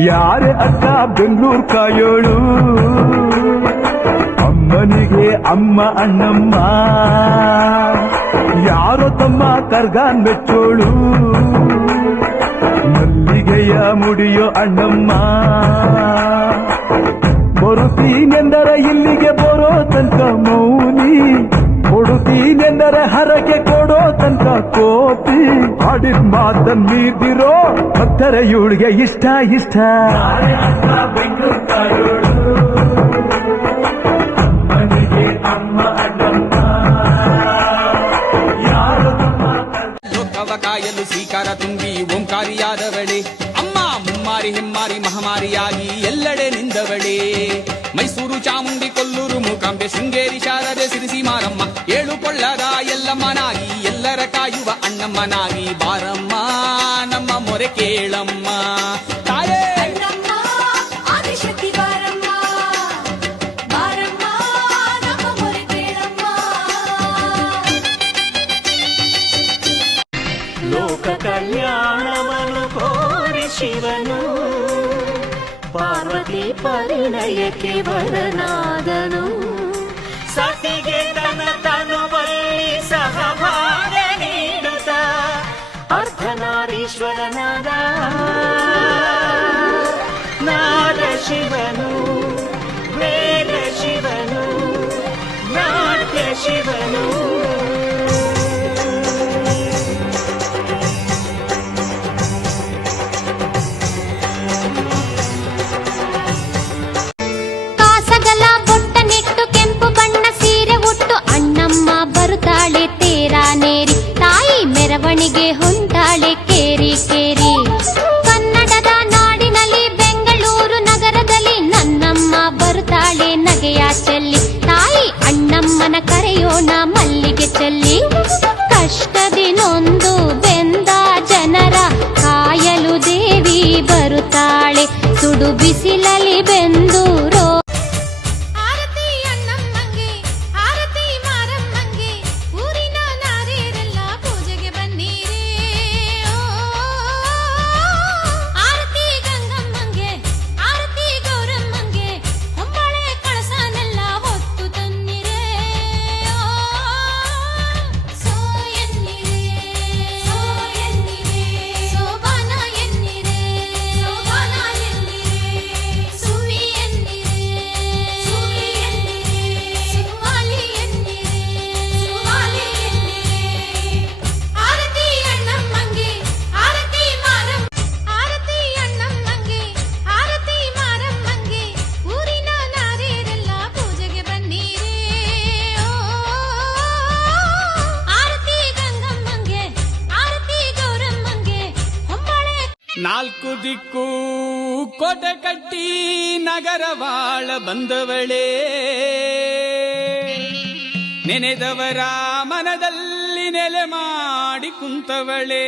ಯಾರೇ ಅಕ್ಕ ಬೆಂಗಳೂರು ಕಾಯೋಳು, ಅಮ್ಮನಿಗೆ ಅಮ್ಮ ಅಣ್ಣಮ್ಮ, ಯಾರೋ ತಮ್ಮ ಕರ್ಗಾನ್ ಮೆಚ್ಚೋಳು, ಮಲ್ಲಿಗೆಯ ಮುಡಿಯೋ ಅಣ್ಣಮ್ಮ. ಬರುತ್ತೀನೆಂದರೆ ಇಲ್ಲಿಗೆ ಬರೋ ತನಕ ಮೌನಿ, ಕೊಡುತ್ತೀನೆಂದರೆ ಹರಕೆ ಕೊಡೋ ತನಕ ಕೋಪಿ. ಆಡಿದ ಮಾತನ್ ಮೀರ್ದಿರೋ ಭಕ್ತರ ಇವಳಿಗೆ ಇಷ್ಟ ಇಷ್ಟ. ಕಾಯಲು ಸ್ವೀಕಾರ ತುಂಬಿ ಓಂಕಾರಿಯಾದವಳೆ ಅಮ್ಮ, ಮುಮ್ಮಾರಿ ಹೆಮ್ಮಾರಿ ಮಹಮಾರಿಯಾಗಿ ಎಲ್ಲೆಡೆ ನಿಂದವಳೆ. ಮೈಸೂರು ಚಾಮುಂಡಿ ಕೊಲ್ಲೂರು ಮೂಕಾಂಬೆ ಶೃಂಗೇರಿ ಶಾರದೆ ಸಿರಿಸಿ ಮಾರಮ್ಮ, ಏಳು ಕೊಳ್ಳದ ಎಲ್ಲಮ್ಮನಾಗಿ ಎಲ್ಲರ ಕಾಯುವ ಅಣ್ಣಮ್ಮನಾಗಿ ಬಾರಮ್ಮ ನಮ್ಮ ಮೊರೆ ಕೇಳಮ್ಮ. ತಾಯೇ ಆದಿಶಕ್ತಿ ಬಾರಮ್ಮ, ಬಾರಮ್ಮ ನಮ್ಮ ಮೊರೆ ಕೇಳಮ್ಮ. ಲೋಕ ಕಲ್ಯಾಣವನ್ನು ಕೋರಿ ಶಿವನು ಪಾರ್ವತಿ ಪರಿಣಯಕ್ಕೆ ವರನಾದನು. ಸತಿಗೆ ತನುವಲ್ಲಿ ಸಹಭಾಗ ನೀಡುತ್ತ ಅರ್ಧನಾರೀಶ್ವರನಾದ ನಾದ ಶಿವನು, ವೇದ ಶಿವನು, ನಾಟ್ಯ ಶಿವನು. ಮೆರವಣಿಗೆ ಹೊಂದಾಳೆ ಕೇರಿ ಕೇರಿ. ಕನ್ನಡದ ನಾಡಿನಲ್ಲಿ ಬೆಂಗಳೂರು ನಗರದಲ್ಲಿ ನನ್ನಮ್ಮ ಬರುತ್ತಾಳೆ ನಗೆಯ ಚೆಲ್ಲಿ. ತಾಯಿ ಅಣ್ಣಮ್ಮನ ಕರೆಯೋಣ ಮಲ್ಲಿಗೆ ಚೆಲ್ಲಿ. ಕಷ್ಟದಿನೊಂದು ಬೆಂದ ಜನರ ಕಾಯಲು ದೇವಿ ಬರುತ್ತಾಳೆ, ಸುಡು ಬಿಸಿಲಲ್ಲಿ ಬೆಂದು ನಾಲ್ಕು ದಿಕ್ಕು ಕೋಟೆ ಕಟ್ಟಿ ನಗರವಾಳ ಬಂದವಳೇ, ನೆನೆದವರ ಮನದಲ್ಲಿ ನೆಲೆ ಮಾಡಿ ಕುಂತವಳೇ.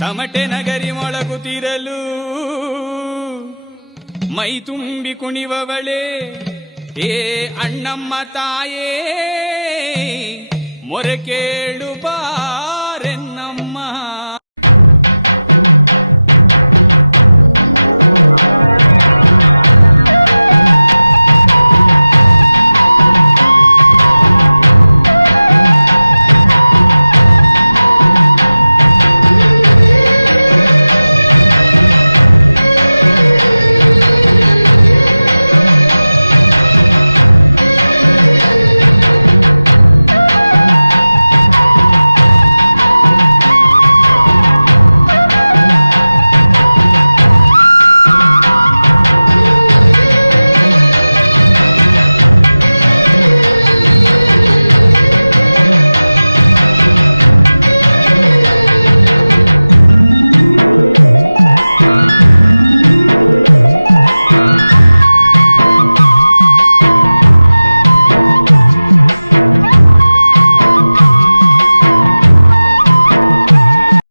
ತಮಟೆ ನಗರಿ ಮೊಳಗುತ್ತಿರಲು ಮೈ ತುಂಬಿ ಕುಣಿವವಳೇ, ಏ ಅಣ್ಣಮ್ಮ ತಾಯೇ ಮೊರೆ ಕೇಳು ಬಾ.